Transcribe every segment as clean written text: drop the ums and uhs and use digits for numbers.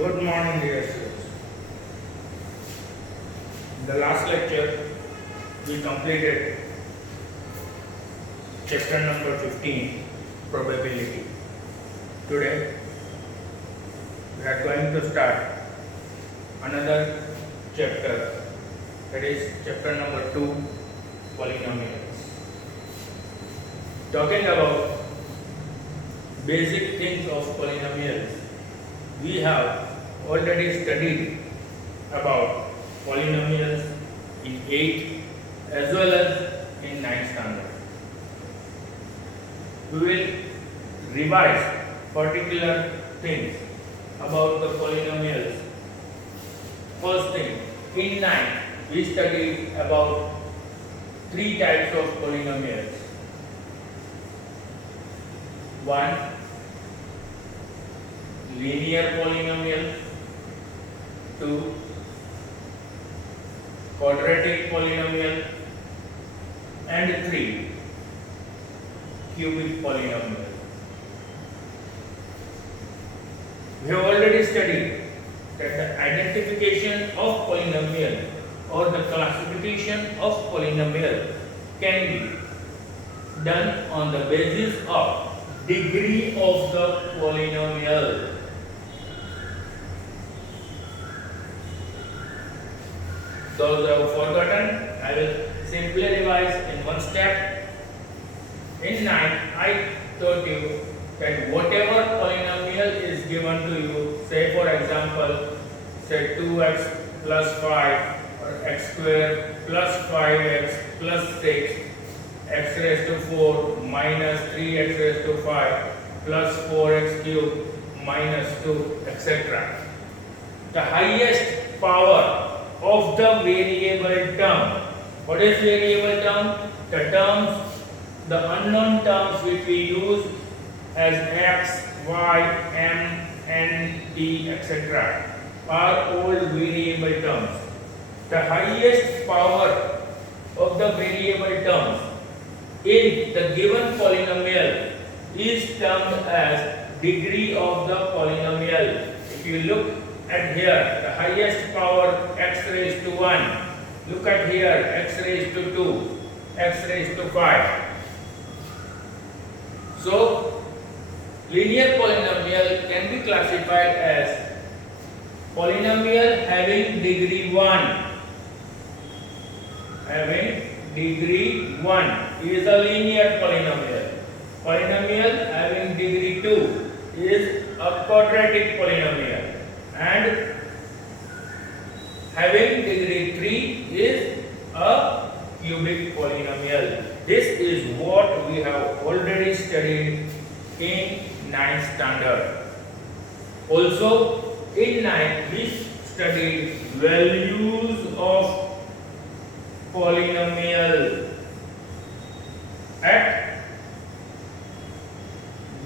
Good morning, dear students. In the last lecture, we completed chapter number 15, probability. Today, we are going to start another chapter, that is chapter number 2, polynomials. Talking about basic things of polynomials, we have already studied about polynomials in 8 as well as in 9th standard. We will revise particular things about the polynomials. First thing, in 9 we studied about 3 types of polynomials. 1. Linear polynomial. 2. Quadratic polynomial. And 3. Cubic polynomial. We have already studied that the identification of polynomial or the classification of polynomial can be done on the basis of degree of the polynomial. Those who have forgotten, I will simply revise in one step. In 9, I told you that whatever polynomial is given to you, say for example, say 2x plus 5 or x square plus 5x plus 6, x raised to 4 minus 3x raised to 5 plus 4x cubed minus 2, etc. The highest power of the variable term. What is variable term? The terms, the unknown terms which we use as x, y, m, n, t, etc. are all variable terms. The highest power of the variable terms in the given polynomial is termed as degree of the polynomial. If you look at here, the highest power x raised to 1. Look at here, x raised to 2, x raised to 5. So, linear polynomial can be classified as polynomial having degree 1. Having degree 1 is a linear polynomial. Polynomial having degree 2 is a quadratic polynomial. And having degree 3 is a cubic polynomial. This is what we have already studied in 9th standard. Also, in 9 we studied values of polynomial at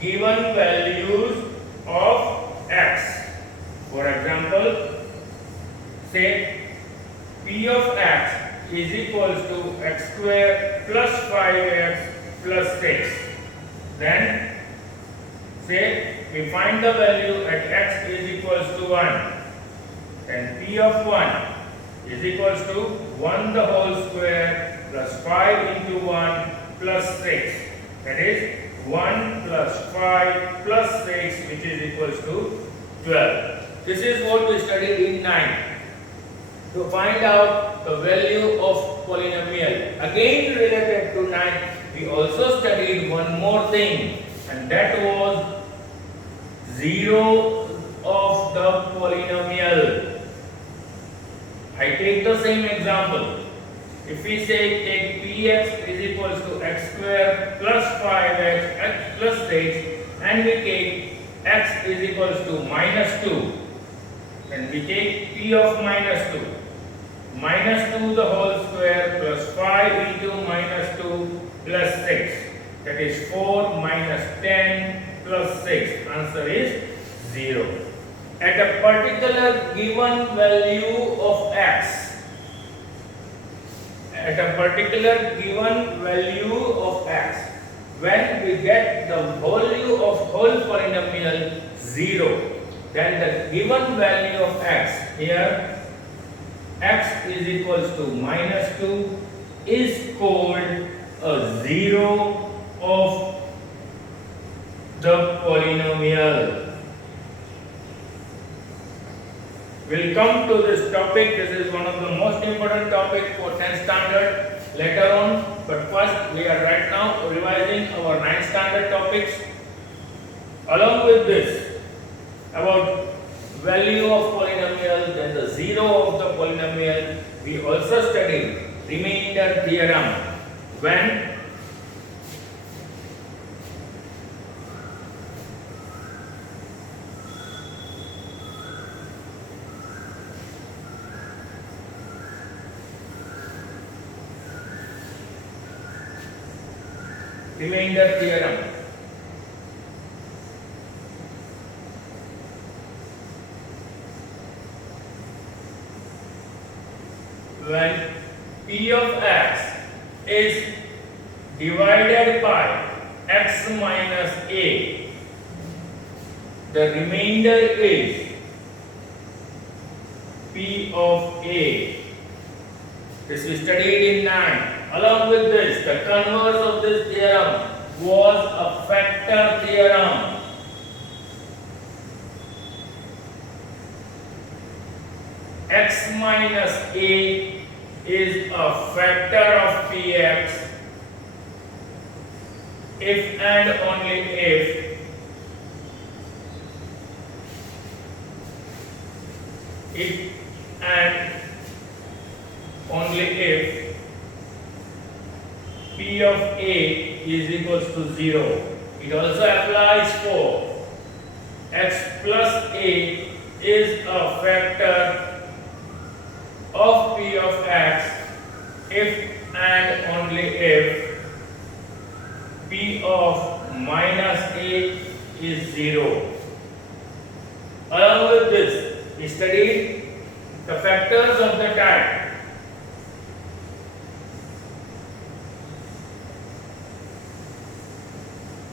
given values of x. For example, say p of x is equals to x square plus 5x plus 6. Then say we find the value at x is equals to 1. Then p of 1 is equals to 1 the whole square plus 5 into 1 plus 6. That is 1 plus 5 plus 6, which is equals to 12. This is what we studied in 9. To find out the value of polynomial, again related to 9, we also studied one more thing, and that was zero of the polynomial. I take the same example. If we say take px is equals to x square plus 5x x plus 6, and we take x is equals to minus 2, then we take p of minus 2. Minus 2 the whole square plus 5 into minus 2 plus 6. That is 4 minus 10 plus 6. Answer is 0. At a particular given value of x, at a particular given value of x, when we get the value of whole polynomial 0, then the given value of x, here x is equals to minus 2, is called a zero of the polynomial. We'll come to this topic. This is one of the most important topics for 10th standard later on. But first, we are right now revising our 9th standard topics. Along with this, about value of polynomial, then the zero of the polynomial, we also studied remainder theorem. When remainder theorem. When p of x is divided by x minus a, the remainder is p of a. This we studied in 9. Along with this, the converse of this theorem was a factor theorem. X minus a is a factor of px if and only if and only if p of a is equals to 0. It also applies for x plus a is a factor of p of x if and only if p of minus a is 0. Along with this, we studied the factors of the type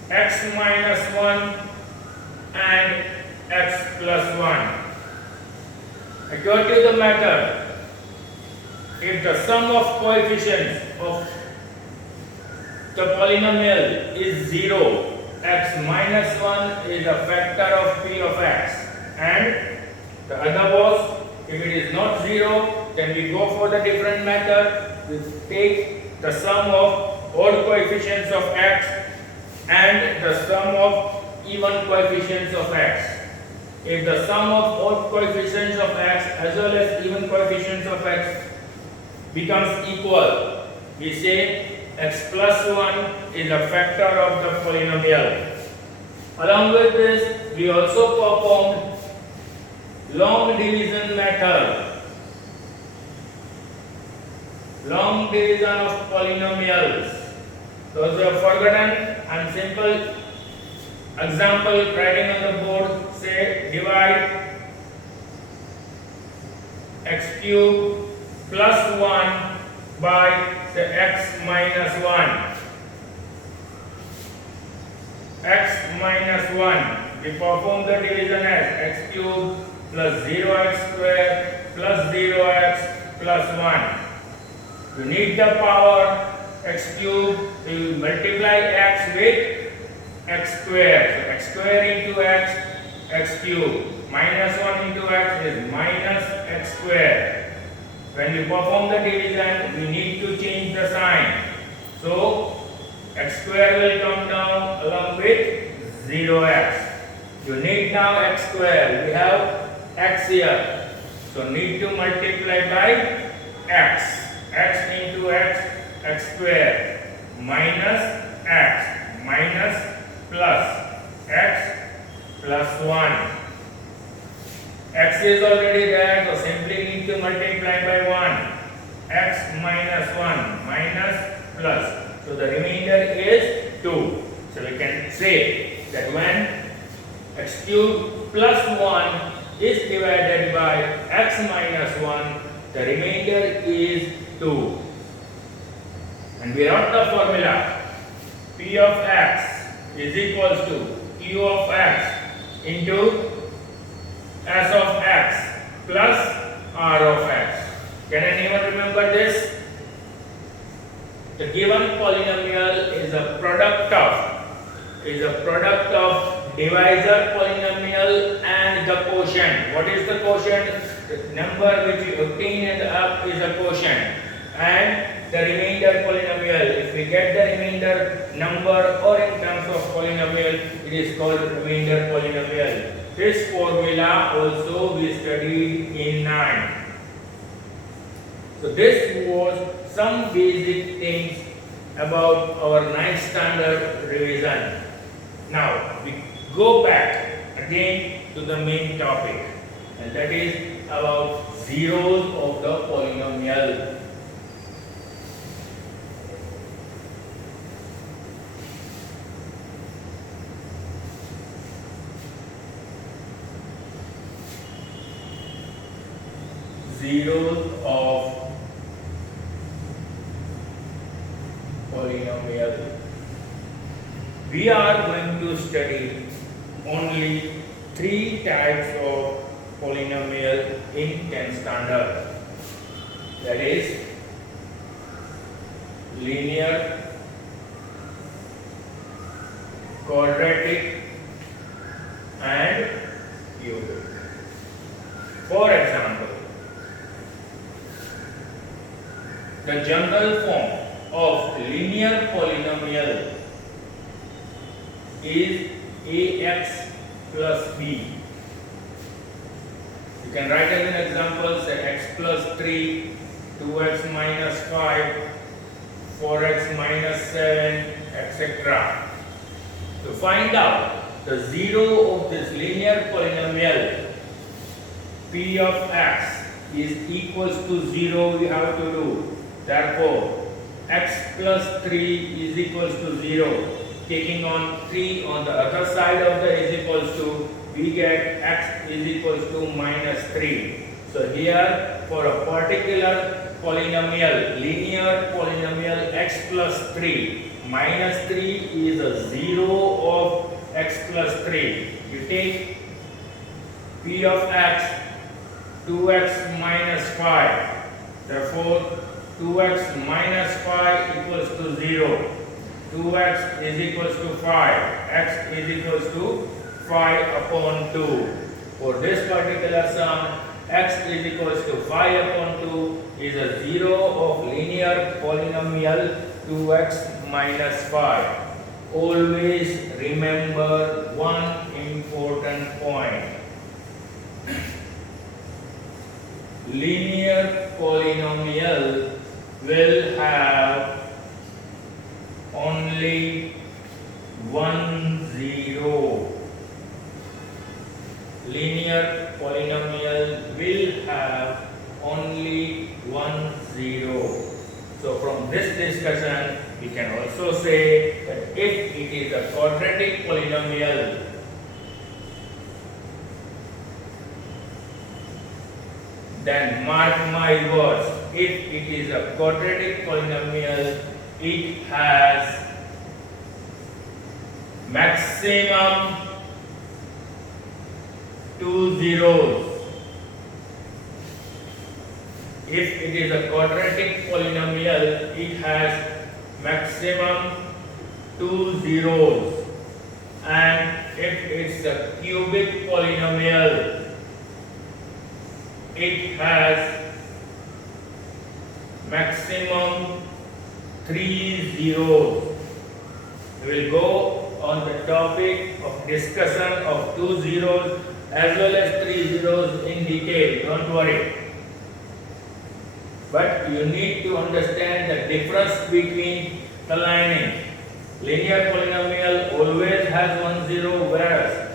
x minus 1 and x plus 1. I taught you the method. If the sum of coefficients of the polynomial is 0, x minus 1 is a factor of p of x, and the other was, if it is not 0, then we go for the different method. We take the sum of odd coefficients of x and the sum of even coefficients of x. If the sum of odd coefficients of x as well as even coefficients of x becomes equal, we say x plus 1 is a factor of the polynomial. Along with this, we also performed long division method. Long division of polynomials. Those who have forgotten, and simple example writing on the board, say divide x cube plus 1 by say x minus 1. X minus 1, we perform the division as x cube plus 0x square plus 0x plus 1. You need the power x cube, we multiply x with x square. So x square into x, x cube. Minus 1 into x is minus x square. When we perform the division, we need to change the sign. So x square will come down along with 0x. You need now x square. We have x here. So need to multiply by x. X into x, x square minus x minus plus x plus 1. X is already there, so simply need to multiply by 1. X minus 1 minus plus. So the remainder is 2. So we can say that when x cube plus 1 is divided by x minus 1, the remainder is 2. And we wrote the formula. P of x is equals to q of x into S of x plus R of x. Can anyone remember this? The given polynomial is a product of divisor polynomial and the quotient. What is the quotient? The number which we obtain and up is a quotient, and the remainder polynomial. If we get the remainder number or in terms of polynomial, it is called remainder polynomial. This formula also we studied in 9. So this was some basic things about our 9th standard revision. Now we go back again to the main topic, and that is about zeros of the polynomial. Zeros of polynomial. We are going to study only 3 types of polynomial in 10th standard. That is linear, quadratic and cubic. For example, the general form of linear polynomial is ax plus b. You can write as an example, say x plus 3, 2x minus 5, 4x minus 7, etc. To find out the zero of this linear polynomial, p of x is equals to 0, we have to do. Therefore, x plus 3 is equals to 0. Taking on 3 on the other side of the is equals to, we get x is equals to minus 3. So here for a particular polynomial, linear polynomial x plus 3, minus 3 is a 0 of x plus 3. You take p of x, 2x minus 5. Therefore, 2x minus 5 equals to 0. 2x is equals to 5. X is equals to 5 upon 2. For this particular sum, x is equals to 5 upon 2 is a 0 of linear polynomial 2x minus 5. Always remember one important point. Linear polynomial will have only one zero. Linear polynomial will have only one zero. So from this discussion, we can also say that if it is a quadratic polynomial, then mark my words, if it is a quadratic polynomial, it has maximum 2 zeros. If it is a quadratic polynomial, it has maximum 2 zeros. And if it's a cubic polynomial, it has maximum 3 zeros. We will go on the topic of discussion of 2 zeros as well as 3 zeros in detail, don't worry. But you need to understand the difference between the lining. Linear polynomial always has 1 zero, whereas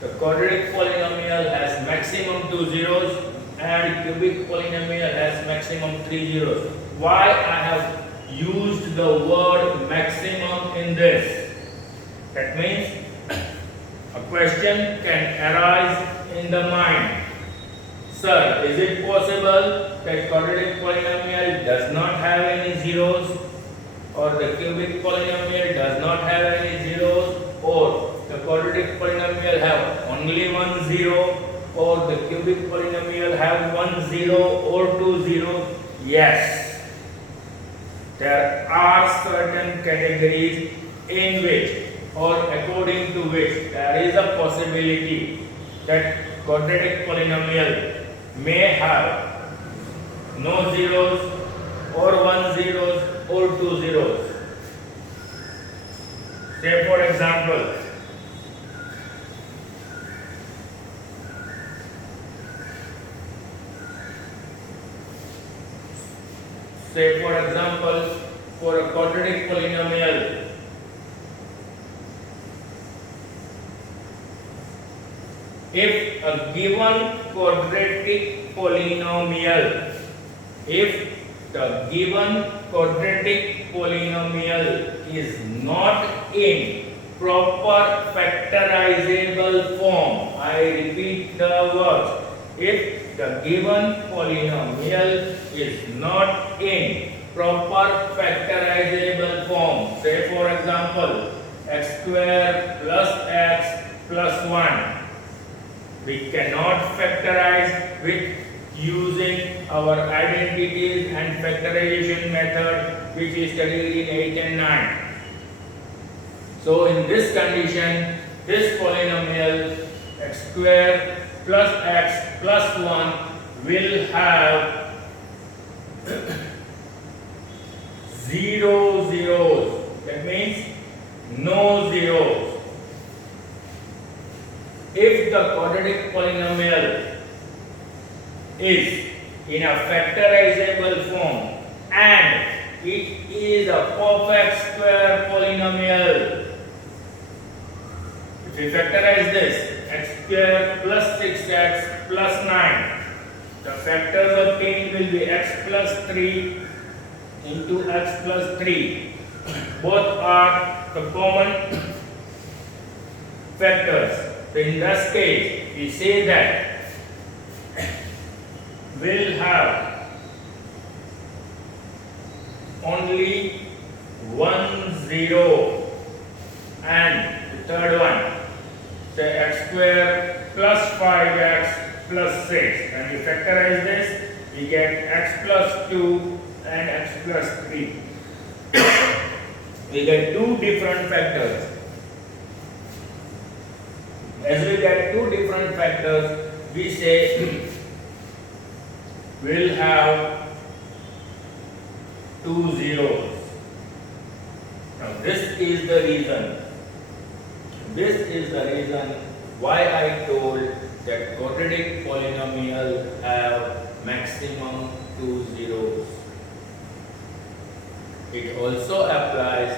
the quadratic polynomial has maximum 2 zeros and cubic polynomial has maximum 3 zeros. Why I have used the word maximum in this? That means a question can arise in the mind. Sir, is it possible that quadratic polynomial does not have any zeros, or the cubic polynomial does not have any zeros, or the quadratic polynomial have only 1 zero? or the cubic polynomial have 1 0 or 2 zeros? Yes. There are certain categories in which or according to which there is a possibility that quadratic polynomial may have no zeros or 1 zeros or 2 zeros. Say for example, for a quadratic polynomial, if a given quadratic polynomial, if the given quadratic polynomial is not in proper factorizable form, I repeat the words, if the given polynomial is not in proper factorizable form, say for example, x square plus x plus 1, we cannot factorize with using our identities and factorization method which is studied in 8 and 9. So in this condition, this polynomial x square plus x plus 1 will have 0 zeros. That means no zeros. If the quadratic polynomial is in a factorizable form and it is a perfect square polynomial, if we factorize this, x square plus 6x plus 9, the factors obtained will be x plus 3 into x plus 3. Both are the common factors. So in this case, we say that we'll have only 1 0 and the third one, say x square plus 5x plus 6. When we factorize this, we get x plus 2 and x plus 3. We get two different factors. As we get two different factors, we say we'll have 2 zeros. Now this is the reason. This is the reason why I told that quadratic polynomial have maximum 2 zeros. It also applies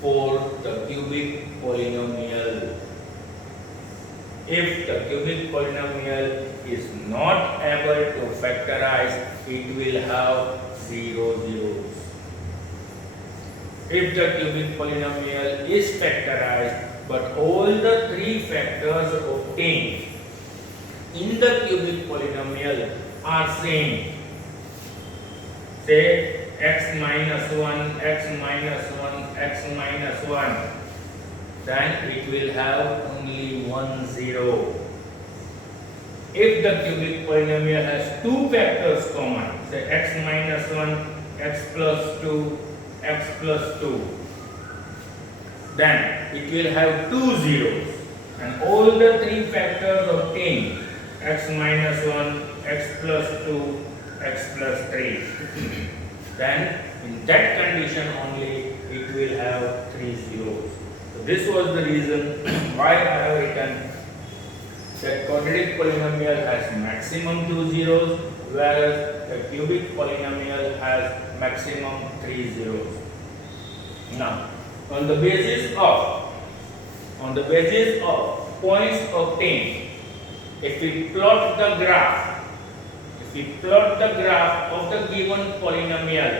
for the cubic polynomial. If the cubic polynomial is not able to factorize, it will have 0 zeros. If the cubic polynomial is factorized, but all the three factors obtained in the cubic polynomial are same, say x minus 1, x minus 1, x minus 1, then it will have only 1 0. If the cubic polynomial has two factors common, say x minus 1, x plus 2, x plus 2, then it will have 2 zeros, and all the three factors obtained, x minus 1, x plus 2, x plus 3, then in that condition only it will have 3 zeros. So this was the reason why I have written that quadratic polynomial has maximum 2 zeros, whereas the cubic polynomial has maximum 3 zeros. Now, on the basis of points obtained, if we plot the graph of the given polynomial,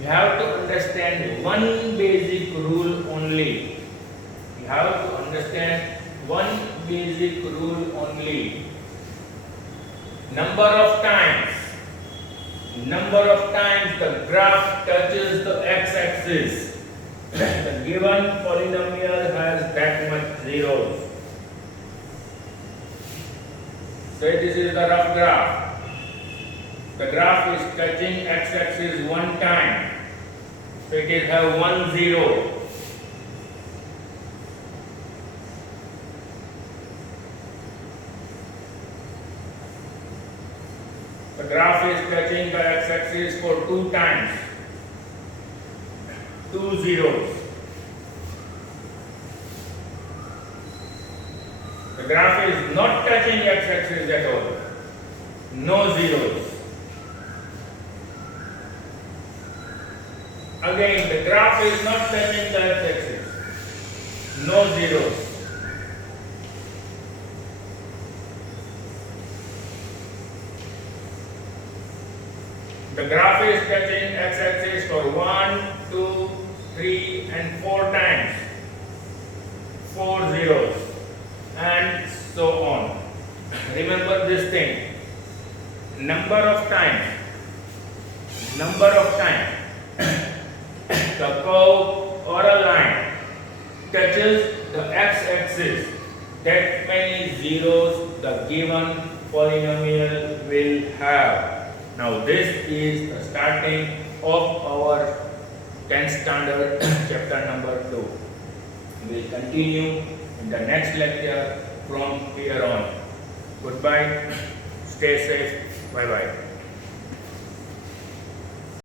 you have to understand one basic rule only. You have to understand one basic rule only. Number of times the graph touches the x-axis, the given polynomial has that much zeros. Say this is the rough graph. The graph is touching x-axis one time. So it is have 1 0. The graph is touching the x-axis for 2 times. 2 zeros. The graph is not touching x-axis at all. No zeros. Again, the graph is not touching the x-axis. No zeros. The graph is touching x-axis for 1, 2, 3 and 4 times. 4 zeros. And so on. Remember this thing. Number of times the curve or a line touches the x-axis, that many zeros the given polynomial will have. Now this is the starting of our 10th standard chapter number 2. We will continue in the next lecture from here on. Goodbye. Stay safe. Bye bye.